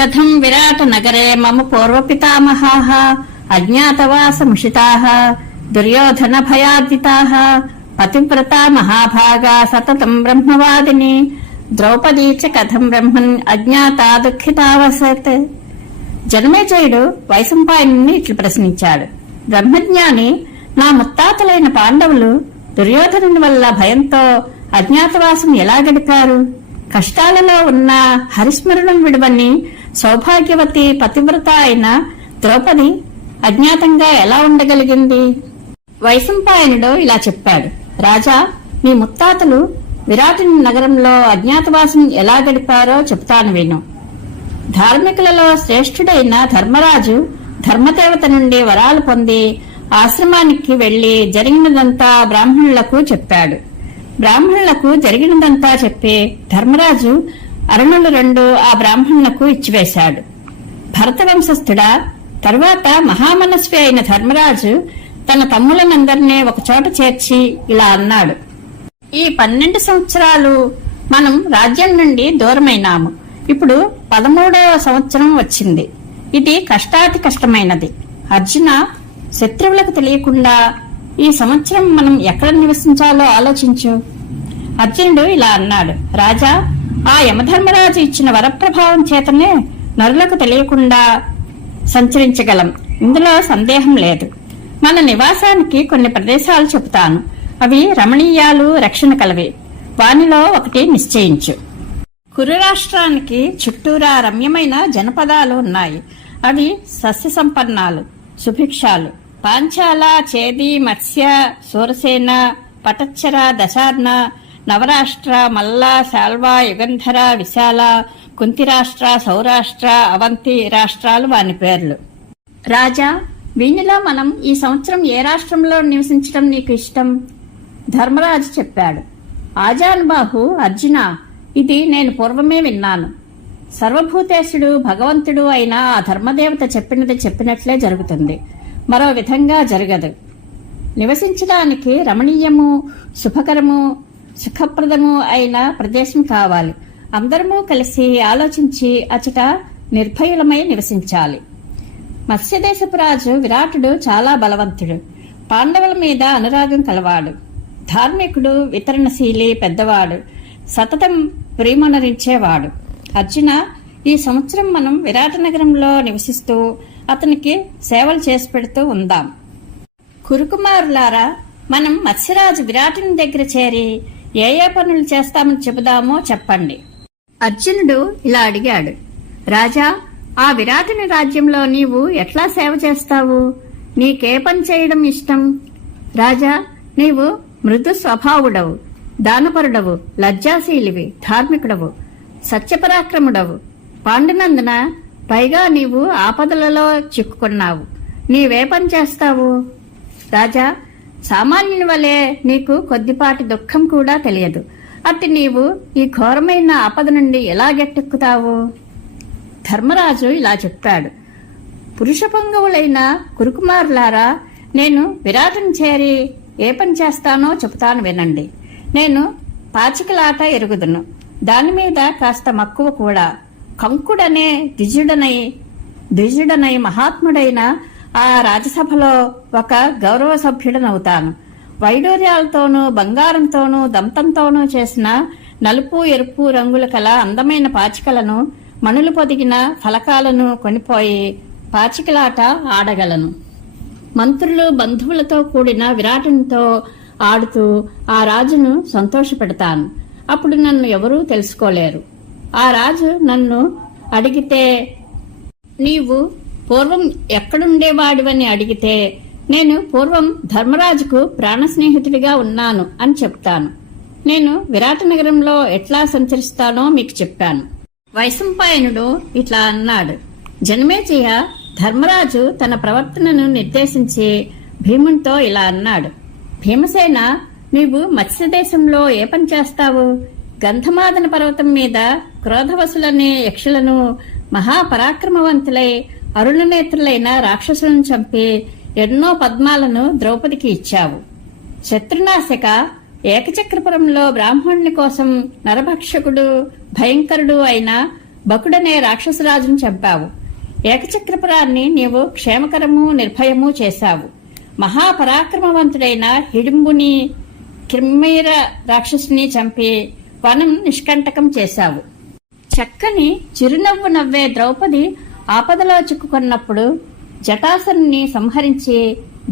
కథం విరాట నగరే మమ పూర్వపితామహాః అజ్ఞాతవాసముషితాః దుర్యోధన భయార్జితాః పతివ్రతా మహాభాగా సతతం బ్రహ్మవాదిని ద్రౌపదీ చ కథం బ్రహ్మన్ అజ్ఞాతా దుఃఖితావసత్. జనమేజయుడు వైశంపాయనుని ఇట్లు ప్రశ్నించాడు. బ్రహ్మజ్ఞాని నా ముత్తాతలైన పాండవులు దుర్యోధనుని వల్ల భయంతో అజ్ఞాతవాసం ఎలా గడిపారు? కష్టాలలో ఉన్న హరిస్మరణం విడువని సౌభాగ్యవతి పతివ్రత అయిన ద్రౌపది అజ్ఞాతంగా ఎలా ఉండగలిగింది? వైశంపాయనుడు ఇలా చెప్పాడు. రాజా, మీ ముత్తాతలు విరాటుని నగరంలో అజ్ఞాతవాసం ఎలా గడిపారో చెప్తాను విను. ధార్మికులలో శ్రేష్ఠుడైన ధర్మరాజు ధర్మదేవత నుండి వరాలు పొంది ఆశ్రమానికి వెళ్లి జరిగినదంతా బ్రాహ్మణులకు చెప్పాడు. బ్రాహ్మణులకు జరిగినదంతా చెప్పి ధర్మరాజు అరణులు 2 ఆ బ్రాహ్మణులకు ఇచ్చివేశాడు. భరతవంశస్థుడా, తరువాత మహామనస్వి అయిన ధర్మరాజు తన తమ్ములనందరినీ ఒకచోట చేర్చి ఇలా అన్నాడు. ఈ 12 సంవత్సరాలు మనం రాజ్యం నుండి దూరమైనాము. ఇప్పుడు 13వ సంవత్సరం వచ్చింది. ఇది కష్టాతి కష్టమైనది. అర్జున, శత్రువులకు తెలియకుండా ఈ సంవత్సరం మనం ఎక్కడ నివసించాలో ఆలోచించు. అర్జునుడు ఇలా అన్నాడు. రాజా, ఆ యమధర్మరాజు ఇచ్చిన వరప్రభావం చేతనే నరులకు తెలియకుండా సంచరించగలం. ఇందులో సందేహం లేదు. మన నివాసానికి కొన్ని ప్రదేశాలు చెబుతాను. అవి రమణీయాలు, రక్షణ కలవి. వానిలో ఒకటి నిశ్చయించు. కురు రాష్ట్రానికి చుట్టూరా రమ్యమైన జనపదాలు ఉన్నాయి. అవి సస్య సంపన్నాలు, సుభిక్షాలు. పాంచాల, చేది, మత్స్య, సూరసేన, పటచ్చర, దశార్ణ, నవరాష్ట్ర, మల్ల, శాల్వా, యుగంధర, విశాల, కుంతిరాష్ట్ర, సౌరాష్ట్ర, అవంతి రాష్ట్రాలు వాని పేర్లు. రాజా, వీనిలో మనం ఈ సంవత్సరం ఏ రాష్ట్రంలో నివసించడం నీకు ఇష్టం? ధర్మరాజు చెప్పాడు. ఆజానుబాహు, అర్జున, ఇది నేను పూర్వమే విన్నాను. సర్వభూతేశుడు భగవంతుడు అయిన ఆ ధర్మదేవత చెప్పినది చెప్పినట్లే జరుగుతుంది. మరో విధంగా జరగదు. నివసించడానికి రమణీయము, శుభకరము, సుఖప్రదము అయిన ప్రదేశం కావాలి. అందరము కలిసి ఆలోచించి అచట నిర్భయులమై నివసించాలి. మత్స్యదేశపు రాజు విరాటుడు చాలా బలవంతుడు. పాండవుల మీద అనురాగం కలవాడు. ధార్మికుడు, వితరణశీలి, పెద్దవాడు, సతతం ప్రేమనరించేవాడు. అర్జున, ఈ సంవత్సరం మనం విరాట నగరంలో నివసిస్తూ అతనికి సేవలు చేసి పెడుతూ ఉందాం. కురుకుమారులారా, మనం మత్స్యరాజు విరాటుని దగ్గర చేరి ఏ ఏ పనులు చేస్తామని చెబుదామో చెప్పండి. అర్జునుడు ఇలా అడిగాడు. రాజా, ఆ విరాటుని రాజ్యంలో నీవు ఎట్లా సేవ చేస్తావు? నీకే పని చేయడం ఇష్టం? రాజా, నీవు మృదు స్వభావుడవు, దానపరుడవు, లజ్జాశీలివి, ధార్మికుడవు, సత్యపరాక్రముడవు. పాండునందున పైగా నీవు ఆపదలలో చిక్కుకున్నావు. నీవే పని చేస్తావు? రాజా, సామాన్యుని వలె నీకు కొద్దిపాటి దుఃఖం కూడా తెలియదు. అట్టి నీవు ఈ ఘోరమైన ఆపద నుండి ఎలా గట్టెక్కుతావు? ధర్మరాజు ఇలా చెప్పాడు. పురుష పొంగవులైన కురుకుమారులారా, నేను విరాటుని చేరి ఏ పని చేస్తానో చెబుతాను వినండి. నేను పాచికలాట ఎరుగుదును. దానిమీద కాస్త మక్కువ కూడా. కంకుడనే ద్విజుడనై మహాత్ముడైన ఆ రాజసభలో ఒక గౌరవ సభ్యుడనవుతాను. వైడూర్యాలతోనూ, బంగారంతోనూ, దంతంతోనూ చేసిన నలుపు, ఎరుపు రంగుల కల అందమైన పాచికలను, మణులు పొదిగిన ఫలకాలను కొనిపోయి పాచికలాట ఆడగలను. మంత్రులు, బంధువులతో కూడిన విరాటునితో ఆడుతూ ఆ రాజును సంతోషపెడతాను. అప్పుడు నన్ను ఎవరూ తెలుసుకోలేరు. ఆ రాజు నన్ను అడిగితే, నీవు పూర్వం ఎక్కడుండేవాడివని అడిగితే, నేను పూర్వం ధర్మరాజుకు ప్రాణ స్నేహితుడిగా ఉన్నాను అని చెప్తాను. నేను విరాట నగరంలో ఎట్లా సంచరిస్తానో మీకు చెప్పాను. వైశంపాయనుడు ఇట్లా అన్నాడు. జనమేజయ, ధర్మరాజు తన ప్రవర్తనను నిర్దేశించి భీమునితో ఇలా అన్నాడు. భీమసేన, నీవు మత్స్యదేశంలో ఏ పని చేస్తావు? గంధమాదన పర్వతం మీద క్రోధవసులనే యక్షులను, మహాపరాక్రమవంతులై అరుణనేత్రులైన రాక్షసులను చంపి ఎన్నో పద్మాలను ద్రౌపదికి ఇచ్చావు. శత్రునాశక, ఏకచక్రపురంలో బ్రాహ్మణుని కోసం నరభక్షకుడు, భయంకరుడు అయిన బకుడనే రాక్షసరాజును చంపావు. ఏకచక్రపురాన్ని నీవు క్షేమకరము నిర్భయము చేశావు. మహాపరాక్రమవంతుడైన హిడింబుని కిమ్మీర రాక్షసుని చంపి వనం నిష్కంటకం చేశావు. చక్కని చిరునవ్వు నవ్వే ద్రౌపది ఆపదలో చిక్కుకున్నప్పుడు జటాసురుణ్ణి సంహరించి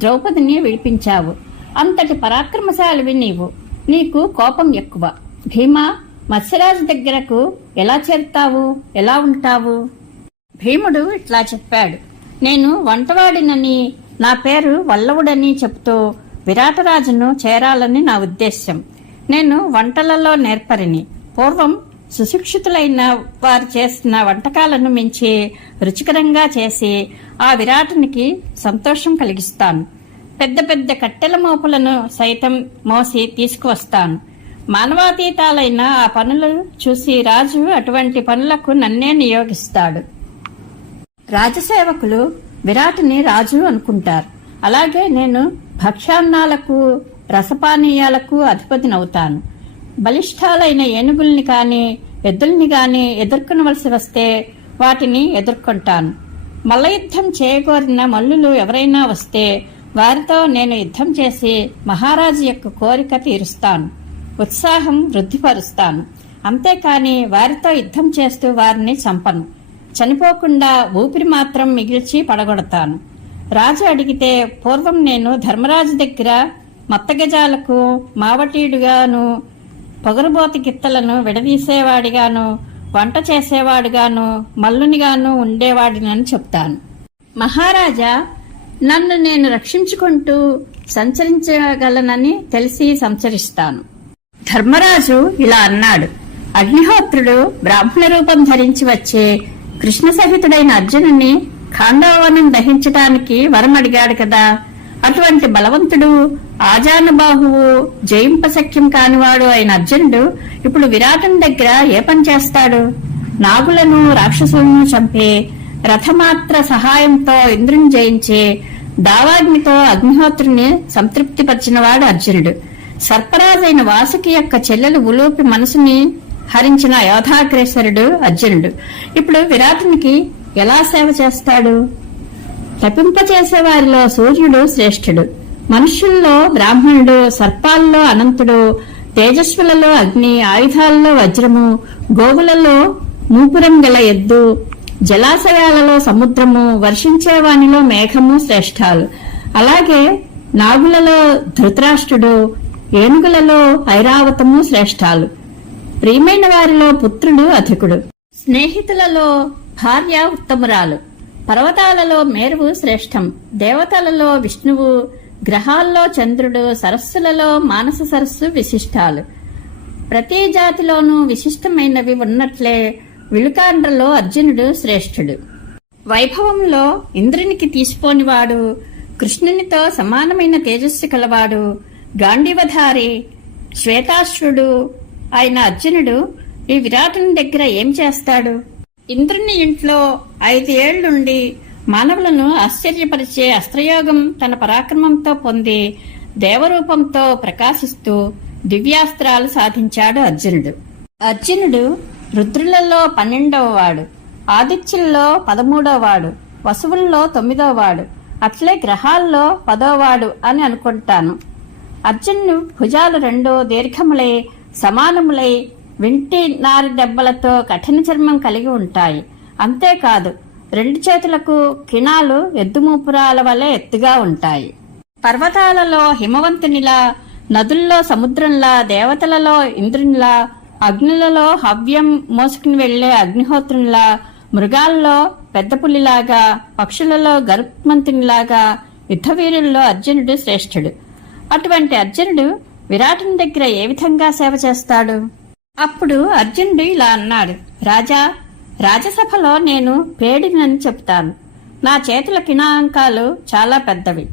ద్రౌపదిని విడిపించావు. అంతటి పరాక్రమశాలివి నీవు. నీకు కోపం ఎక్కువ. భీమా, మత్స్యరాజు దగ్గరకు ఎలా చేరుతావు? ఎలా ఉంటావు? భీముడు ఇట్లా చెప్పాడు. నేను వంటవాడినని, నా పేరు వల్లవుడని చెబుతూ విరాటరాజును చేరాలని నా ఉద్దేశ్యం. నేను వంటలలో నేర్పరిని. పూర్వం సుశిక్షితులైన వారు చేసిన వంటకాలను మించి రుచికరంగా చేసి ఆ విరాటునికి సంతోషం కలిగిస్తాను. పెద్ద పెద్ద కట్టెల మోపులను సైతం మోసి తీసుకువస్తాను. మానవాతీతాలైన ఆ పనులు చూసి రాజు అటువంటి పనులకు నన్నే నియోగిస్తాడు. రాజసేవకులు విరాటుని రాజు అనుకుంటారు. అలాగే నేను భక్ష్యాన్నాలకు రసపానీయాలకు అధిపతినవుతాను. బలిష్టాలైన ఏనుగుల్ని కాని ఎద్దుల్ని గాని ఎదుర్కొనవలసి వస్తే వాటిని ఎదుర్కొంటాను. మల్లయుద్ధం చేయగోరిన మల్లులు ఎవరైనా వస్తే వారితో నేను యుద్ధం చేసి మహారాజు యొక్క కోరిక తీరుస్తాను. ఉత్సాహం వృద్ధిపరుస్తాను. అంతేకాని వారితో యుద్ధం చేస్తూ వారిని చంపను. చనిపోకుండా ఊపిరి మాత్రం మిగిల్చి పడగొడతాను. రాజు అడిగితే పూర్వం నేను ధర్మరాజు దగ్గర మత్తగజాలకు మావటీడుగాను, పొగరుబోతి గిత్తలను విడదీసేవాడిగాను, వంట చేసేవాడుగాను, మల్లునిగాను ఉండేవాడినని చెప్తాను. మహారాజా, నన్ను నేను రక్షించుకుంటూ సంచరించగలనని తెలిసి సంచరిస్తాను. ధర్మరాజు ఇలా అన్నాడు. అగ్నిహోత్రుడు బ్రాహ్మణ రూపం ధరించి వచ్చే కృష్ణ సహితుడైన అర్జునుని ఖాండవనం దహించటానికి వరం అడిగాడు కదా. అటువంటి బలవంతుడు, ఆజానుబాహువు, జయింపశక్యం కానివాడు అయిన అర్జునుడు ఇప్పుడు విరాటుని దగ్గర ఏ పని చేస్తాడు? నాగులను రాక్షసులను చంపి రథమాత్ర సహాయంతో ఇంద్రుని జయించి దావాగ్నితో అగ్నిహోత్రుని సంతృప్తిపరిచినవాడు అర్జునుడు. సర్పరాజైన వాసుకి యొక్క చెల్లెలు ఉలూపి మనసుని హరించిన యోధాగ్రేసరుడు అర్జునుడు. ఇప్పుడు విరాటునికి ఎలా సేవ చేస్తాడు? తపింపచేసే వారిలో సూర్యుడు శ్రేష్ఠుడు. మనుష్యుల్లో బ్రాహ్మణుడు, సర్పాల్లో అనంతుడు, తేజస్వులలో అగ్ని, ఆయుధాలలో వజ్రము, గోవులలో మూపురం గల ఎద్దు, జలాశయాలలో సముద్రము, వర్షించేవానిలో మేఘము శ్రేష్ఠాలు. అలాగే నాగులలో ధృతరాష్ట్రుడు, ఏనుగులలో ఐరావతము శ్రేష్ఠాలు. ప్రియమైన వారిలో పుత్రుడు అధికుడు. స్నేహితులలో భార్య ఉత్తమురాలు. పర్వతాలలో మేరువు శ్రేష్టం. దేవతలలో విష్ణువు, గ్రహాల్లో చంద్రుడు, సరస్సులలో మానస సరస్సు విశిష్టాలు. ప్రతి జాతిలోనూ విశిష్టమైనవి ఉన్నట్లే విలుకాండ్రలో అర్జునుడు శ్రేష్ఠుడు. వైభవంలో ఇంద్రునికి తీసిపోనివాడు, కృష్ణునితో సమానమైన తేజస్సు కలవాడు, గాంధీవధారి, శ్వేతాశ్రుడు అయిన అర్జునుడు ఈ విరాటుని దగ్గర ఏం చేస్తాడు? ఇంద్రుని ఇంట్లో 5 ఏళ్లుండి మానవులను ఆశ్చర్యపరిచే అస్త్రయోగం తన పరాక్రమంతో పొంది దేవరూపంతో ప్రకాశిస్తూ దివ్యాస్త్రాలు సాధించాడు అర్జునుడు. అర్జునుడు రుద్రులలో 12వ వాడు, ఆదిత్యుల్లో 13వ వాడు, వసువుల్లో 9వ వాడు, అట్లే గ్రహాల్లో 10వ వాడు అని అనుకుంటాను. అర్జునుడు భుజాలు 2 దీర్ఘములై సమానములై వింటి నారి దెబ్బలతో కఠిన చర్మం కలిగి ఉంటాయి. అంతేకాదు 2 చేతులకు కిణాలు ఎద్దుమూపురాల వలె ఎత్తుగా ఉంటాయి. పర్వతాలలో హిమవంతునిలా, నదుల్లో సముద్రంలా, దేవతలలో ఇంద్రునిలా, అగ్నులలో హవ్యం మోసుకుని వెళ్లే అగ్నిహోత్రునిలా, మృగాల్లో పెద్ద పులిలాగా, పక్షులలో గరుత్మంతునిలాగా, యుద్ధవీరుల్లో అర్జునుడు శ్రేష్ఠుడు. అటువంటి అర్జునుడు విరాటుని దగ్గర ఏ విధంగా సేవ చేస్తాడు? అప్పుడు అర్జునుడు ఇలా అన్నాడు. రాజా, రాజసభలో నేను పేడినని చెప్తాను. నా చేతుల కిణాంకాలు చాలా పెద్దవి,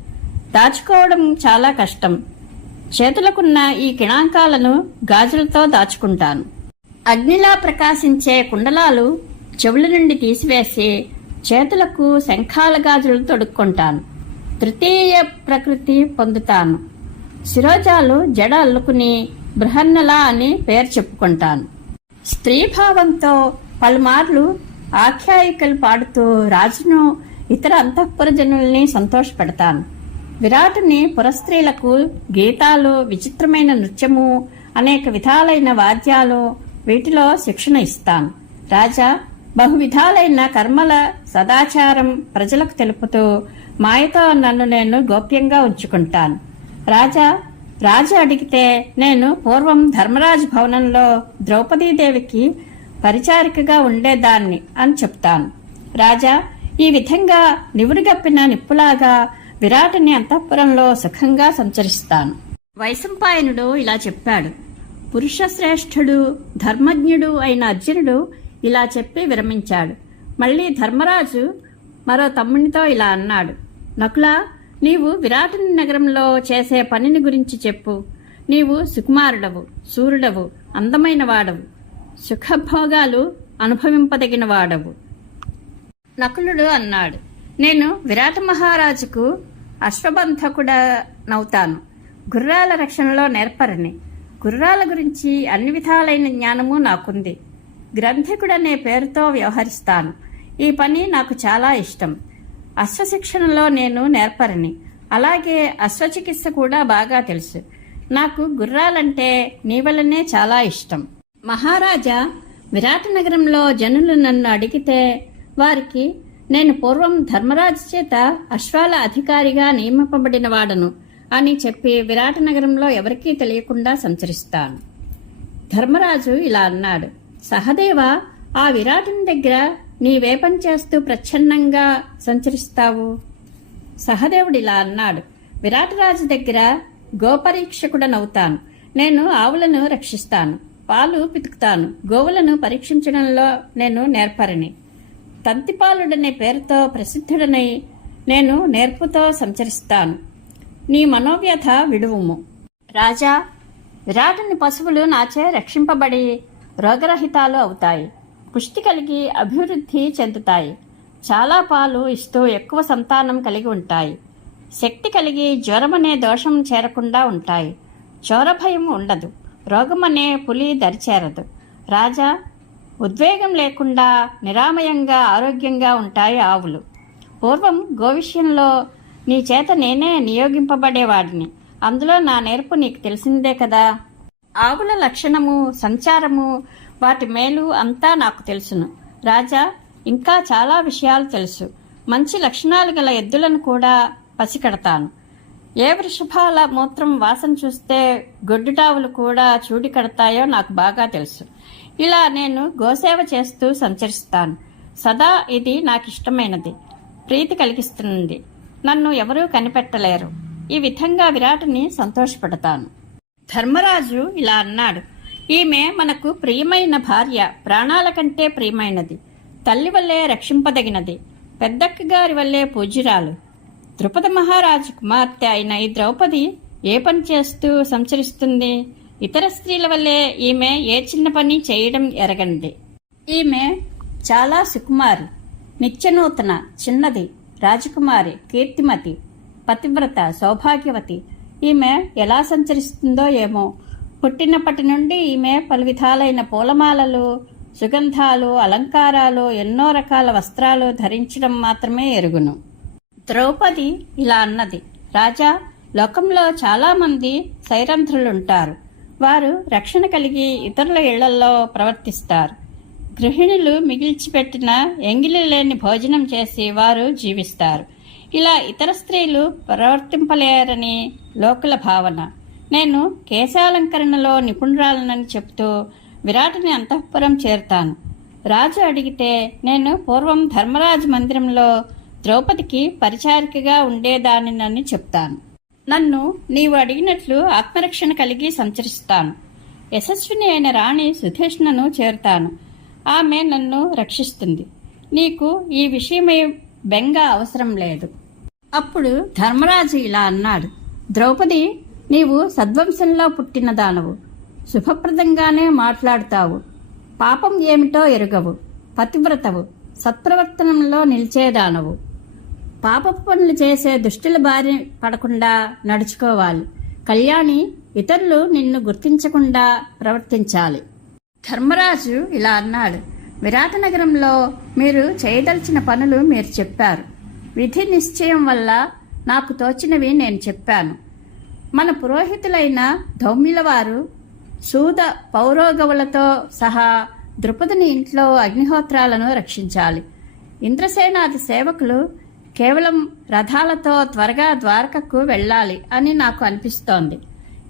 దాచుకోవడం చాలా కష్టం. చేతులకున్న ఈ కిణాంకాలను గాజులతో దాచుకుంటాను. అగ్నిలా ప్రకాశించే కుండలాలు చెవుల నుండి తీసివేసి చేతులకు శంఖాల గాజులు తొడుక్కుంటాను. తృతీయ ప్రకృతి పొందుతాను. శిరోజాలు జడ అల్లుకుని బృహన్నల అని పేరు చెప్పుకుంటాను. స్త్రీభావంతో పలుమార్లు ఆఖ్యాయికలు పాడుతూ రాజును ఇతర అంతఃపుర జనుల్ని సంతోషపెడతాను. విరాటుని పురస్త్రీలకు గీతాలు, విచిత్రమైన నృత్యము, అనేక విధాలైన వాద్యాలు, వీటిలో శిక్షణ ఇస్తాను. రాజా, బహువిధాలైన కర్మల సదాచారం ప్రజలకు తెలుపుతూ మాయతో నన్ను నేను గోప్యంగా ఉంచుకుంటాను. రాజు అడిగితే నేను పూర్వం ధర్మరాజు భవనంలో ద్రౌపదీదేవికి పరిచారికగా ఉండేదాన్ని అని చెప్తాను. రాజా, ఈ విధంగా నివురుగప్పిన నిప్పులాగా విరాటుని అంతఃపురంలో సుఖంగా సంచరిస్తాను. వైశంపాయనుడు ఇలా చెప్పాడు. పురుషశ్రేష్ఠుడు, ధర్మజ్ఞుడు అయిన అర్జునుడు ఇలా చెప్పి విరమించాడు. మళ్లీ ధర్మరాజు మరో తమ్మునితో ఇలా అన్నాడు. నకులా, నీవు విరాటుని నగరంలో చేసే పనిని గురించి చెప్పు. నీవు సుకుమారుడవు, సూర్యుడవు, అందమైన వాడవు, సుఖభోగాలు అనుభవింపదగిన వాడవు. నకులుడు అన్నాడు. నేను విరాట మహారాజుకు అశ్వబంధకుడనవుతాను. గుర్రాల రక్షణలో నేర్పరని. గుర్రాల గురించి అన్ని విధాలైన జ్ఞానము నాకుంది. గ్రంథికుడనే పేరుతో వ్యవహరిస్తాను. ఈ పని నాకు చాలా ఇష్టం. అశ్వశిక్షణలో నేను నేర్పరని. అలాగే అశ్వచికిత్స కూడా బాగా తెలుసు. నాకు గుర్రాలంటే నీ వల్లనే చాలా ఇష్టం. మహారాజా, విరాట నగరంలో జనులు నన్ను అడిగితే వారికి నేను పూర్వం ధర్మరాజు చేత అశ్వాల అధికారిగా నియమింపబడిన వాడను అని చెప్పి విరాట నగరంలో ఎవరికీ తెలియకుండా సంచరిస్తాను. ధర్మరాజు ఇలా అన్నాడు. సహదేవ, ఆ విరాటుని దగ్గర నీవే పని చేస్తూ ప్రచ్ఛన్నంగా సంచరిస్తావు? సహదేవుడు ఇలా అన్నాడు. విరాటరాజు దగ్గర గోపరీక్షకుడనవుతాను. నేను ఆవులను రక్షిస్తాను, పాలు పితుకుతాను. గోవులను పరీక్షించడంలో నేను నేర్పరిని. తంతిపాలుడనే పేరుతో ప్రసిద్ధుడనై నేను నేర్పుతో సంచరిస్తాను. నీ మనోవ్యథ విడువుము. రాజా, విరాటుని పశువులు నాచే రక్షింపబడి రోగరహితాలు అవుతాయి, పుష్టి కలిగి అభివృద్ధి చెందుతాయి, చాలా పాలు ఇస్తూ ఎక్కువ సంతానం కలిగి ఉంటాయి, శక్తి కలిగి జ్వరమనే దోషం చేరకుండా ఉంటాయి, చోరభయం ఉండదు, రోగమనే పులి దరిచేరదు. రాజా, ఉద్వేగం లేకుండా నిరామయంగా ఆరోగ్యంగా ఉంటాయి ఆవులు. పూర్వం గోవిష్యంలో నీ చేత నేనే నియోగింపబడేవాడిని. అందులో నా నేర్పు నీకు తెలిసిందే కదా. ఆవుల లక్షణము, సంచారము, వాటి మేలు అంతా నాకు తెలుసును. రాజా, ఇంకా చాలా విషయాలు తెలుసు. మంచి లక్షణాలు గల ఎద్దులను కూడా పసికడతాను. ఏ వృషభాల మూత్రం వాసన చూస్తే గొడ్డుటావులు కూడా చూడి కడతాయో నాకు బాగా తెలుసు. ఇలా నేను గోసేవ చేస్తూ సంచరిస్తాను. సదా ఇది నాకిష్టమైనది, ప్రీతి కలిగిస్తున్నది. నన్ను ఎవరూ కనిపెట్టలేరు. ఈ విధంగా విరాటుని సంతోషపెడతాను. ధర్మరాజు ఇలా అన్నాడు. ఈమె మనకు ప్రియమైన భార్య, ప్రాణాల కంటే ప్రియమైనది, తల్లి వల్లే రక్షింపదగినది, పెద్దక్క గారి వల్లే పూజ్యురాలు. ద్రుపద మహారాజు కుమార్తె అయిన ఈ ద్రౌపది ఏ పని చేస్తూ సంచరిస్తుంది? ఇతర స్త్రీల వల్లే ఈమె ఏ చిన్న పని చేయడం ఎరగండి. ఈమె చాలా సుకుమారి, నిత్యనూతన, చిన్నది, రాజకుమారి, కీర్తిమతి, పతివ్రత, సౌభాగ్యవతి. ఈమె ఎలా సంచరిస్తుందో ఏమో. పుట్టినప్పటి నుండి ఈమె పలు విధాలైన పూలమాలలు, సుగంధాలు, అలంకారాలు, ఎన్నో రకాల వస్త్రాలు ధరించడం మాత్రమే ఎరుగును. ద్రౌపది ఇలా అన్నది. రాజా, లోకంలో చాలా మంది సైరంధ్రులుంటారు. వారు రక్షణ కలిగి ఇతరుల ఇళ్లలో ప్రవర్తిస్తారు. గృహిణులు మిగిల్చిపెట్టిన ఎంగిలి లేని భోజనం చేసి వారు జీవిస్తారు. ఇలా ఇతర స్త్రీలు ప్రవర్తింపలేరని లోకుల భావన. నేను కేశాలంకరణలో నిపుణురాలనని చెప్తూ విరాటుని అంతఃపురం చేరుతాను. రాజు అడిగితే నేను పూర్వం ధర్మరాజు మందిరంలో ద్రౌపదికి పరిచారికగా ఉండేదానినని చెప్తాను. నన్ను నీవు అడిగినట్లు ఆత్మరక్షణ కలిగి సంచరిస్తాను. యశస్విని అయిన రాణి సుధేష్ణను చేరుతాను. ఆమె నన్ను రక్షిస్తుంది. నీకు ఈ విషయమై బెంగ అవసరం లేదు. అప్పుడు ధర్మరాజు ఇలా అన్నాడు. ద్రౌపది, నీవు సద్వంశంలో పుట్టిన దానవు, శుభప్రదంగానే మాట్లాడుతావు, పాపం ఏమిటో ఎరుగవు, పతివ్రతవు, సత్ప్రవర్తనంలో నిలిచేదానవు. పాపపు పనులు చేసే దుష్టుల బారి పడకుండా నడుచుకోవాలి. కళ్యాణి, ఇతరులు నిన్ను గుర్తించకుండా ప్రవర్తించాలి. ధర్మరాజు ఇలా అన్నాడు. విరాట నగరంలో మీరు చేయదలిచిన పనులు మీరు చెప్పారు. విధి నిశ్చయం వల్ల నాకు తోచినవి నేను చెప్పాను. మన పురోహితులైన ధౌమ్యుల వారు సూద పౌరోగవులతో సహా ద్రుపదుని ఇంట్లో అగ్నిహోత్రాలను రక్షించాలి. ఇంద్రసేనాది సేవకులు కేవలం రథాలతో త్వరగా ద్వారకకు వెళ్ళాలి అని నాకు అనిపిస్తోంది.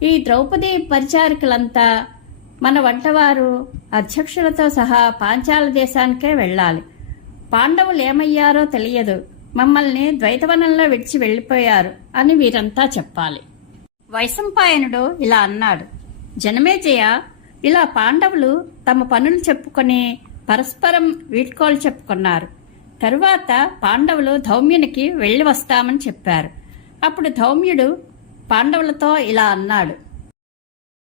ఈ ద్రౌపది పరిచారికులంతా మన వంటవారు అధ్యక్షులతో సహా పాంచాల దేశానికే వెళ్ళాలి. పాండవులు ఏమయ్యారో తెలియదు, మమ్మల్ని ద్వైతవనంలో విడిచి వెళ్ళిపోయారు అని వీరంతా చెప్పాలి. వైశంపాయనుడు ఇలా అన్నాడు, జనమేజయ, ఇలా పాండవులు తమ పనులు చెప్పుకొని పరస్పరం వీడ్కోలు చెప్పుకున్నారు. తరువాత పాండవులు ధౌమ్యునికి వెళ్ళి వస్తామని చెప్పారు. అప్పుడు ధౌమ్యుడు పాండవులతో ఇలా అన్నాడు,